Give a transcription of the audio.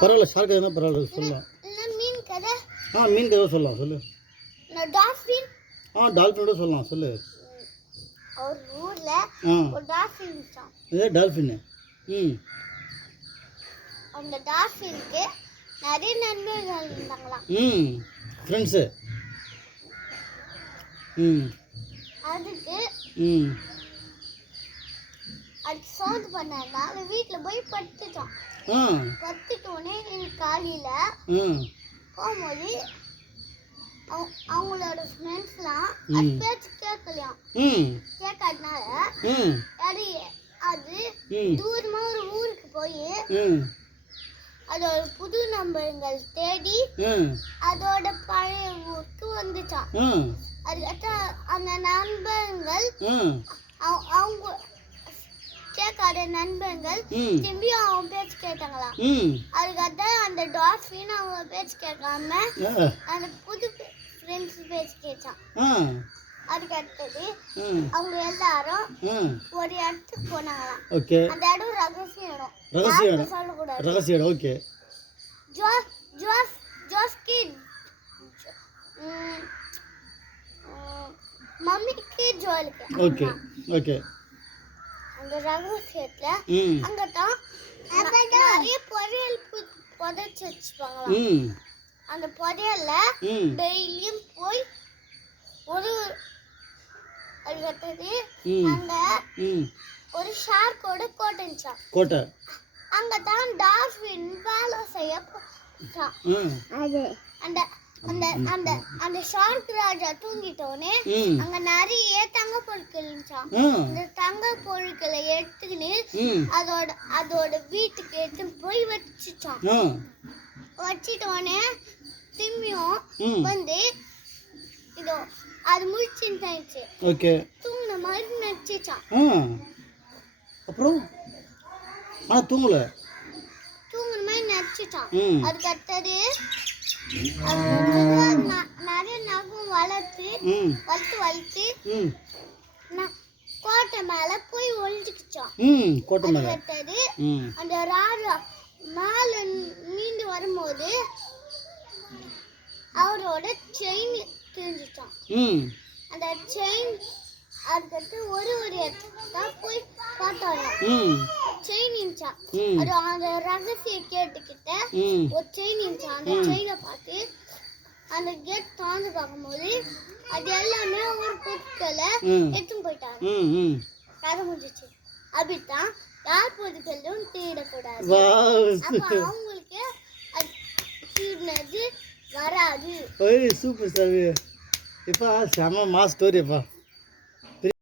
பரவாயில்ல, ஷார்க் எதுனா பரவாயில்ல சொல்லலாம். மீன் கதை. மீன் கதை சொல்லலாம், சொல்லு. டால்ஃபின். டால்ஃபினோட சொல்லலாம், சொல்லு. ஒரு ஊர்ல ஒரு டால்ஃபின் இருந்துச்சாம். டால்ஃபின். அந்த டால்ஃபினுக்கு நிறைய நண்பர்கள் இருந்தாங்களாம். ஃப்ரெண்ட்ஸு. அதுக்கு அது சவுண்ட் பண்ணனால வீட்டில் போய் படுத்துட்டான். படுத்துட்டோடனே காலையில் போகும்போது அவங்களோட ஃப்ரெண்ட்ஸ்லாம் அது பேச்சு கேட்கலையாம். கேட்காதனால அது தூரமாக ஒரு ஊருக்கு போய் அதோட புது நண்பர்கள் தேடி அதோட பழைய ஊருக்கு வந்துச்சான். அதுக்கப்புறம் அந்த நண்பர்கள் அவங்க கேட்காத நண்பர்கள் திரும்பி அவங்க பேச்சு கேட்டாங்களாம். அதுக்கப்புறம் அந்த டால்ஃபின் அவங்க பேச்சு கேட்காம அந்த புது ஃப்ரெண்ட்ஸ் பேச்சு கேட்டான். அதுக்கு அடுத்தது அவங்க எல்லாரும் ஒரு இடத்துக்கு போனாங்களாம். அந்த இடம் ரகசிய இடம். சொல்லக்கூடாது. ரகசிய இடம். ஓகே. ஜோஸ்கி மம்மிக்கு ஜோலுக்கு. Okay okay. அந்த ரகசியத்துல அங்கதான் நிறைய பொரியல் புதைச்சு வச்சுப்பாங்களாம். அந்த பொரியல்ல டெய்லியும் போய் ஒரு அதுக்கடுத்தது அங்க ஒரு ஷார்க்கோட கோட்டை இருந்துச்சாம். கோட்டை. அங்கதான் டால்ஃபின் வேலை செய்ய போச்சாம். அந்த அந்த அந்த அந்த ஷார்க் ராஜா தூங்கிட்டோனே அங்க நிறைய தங்க பொருட்கள் இருந்துச்சாம். அந்த தங்க பொருட்களை எடுத்துக்கின்னு அதோட வீட்டுக்கு எடுத்துன்னு போய் வச்சுச்சான். வச்சிட்டோனே திரும்பியும் வந்து இதோ அது முடிச்சுட்டாச்சு. ஓகே. தூங்குன மாதிரி நடிச்சிச்சான். அப்புறம் தூங்குன மாதிரி நடிச்சிச்சான். அதுக்கு அடுத்தது நிறைய நகம் வளர்த்து கோட்டை மேல போய் ஒழிஞ்சுக்கிச்சான். அதுக்கு அடுத்தது அந்த ராஜா மேல நீண்டு வரும்போது அவரோட செயின் தெரிஞ்சிச்சான். அந்த செயின் அதுக்கடுத்து ஒரு இடத்துல போய் பார்த்தாங்க. செயின் இருந்துச்சான். அது அந்த ரகசிய கேட்டுக்கிட்ட ஒரு செயின் இருந்துச்சான். அந்த செயினை பார்த்து அந்த கேட் திறந்து பார்க்கும்போது அது எல்லாமே ஒரு பொருட்களை எடுத்துன்னு போயிட்டாங்க. கதை முடிஞ்சிச்சு. அப்படித்தான் யார் பொருட்களும் தேடக்கூடாது. அப்ப அவங்களுக்கு அது வராது. சூப்பர் சாமி. இப்போ செம மாஸ் ஸ்டோரிப்பா.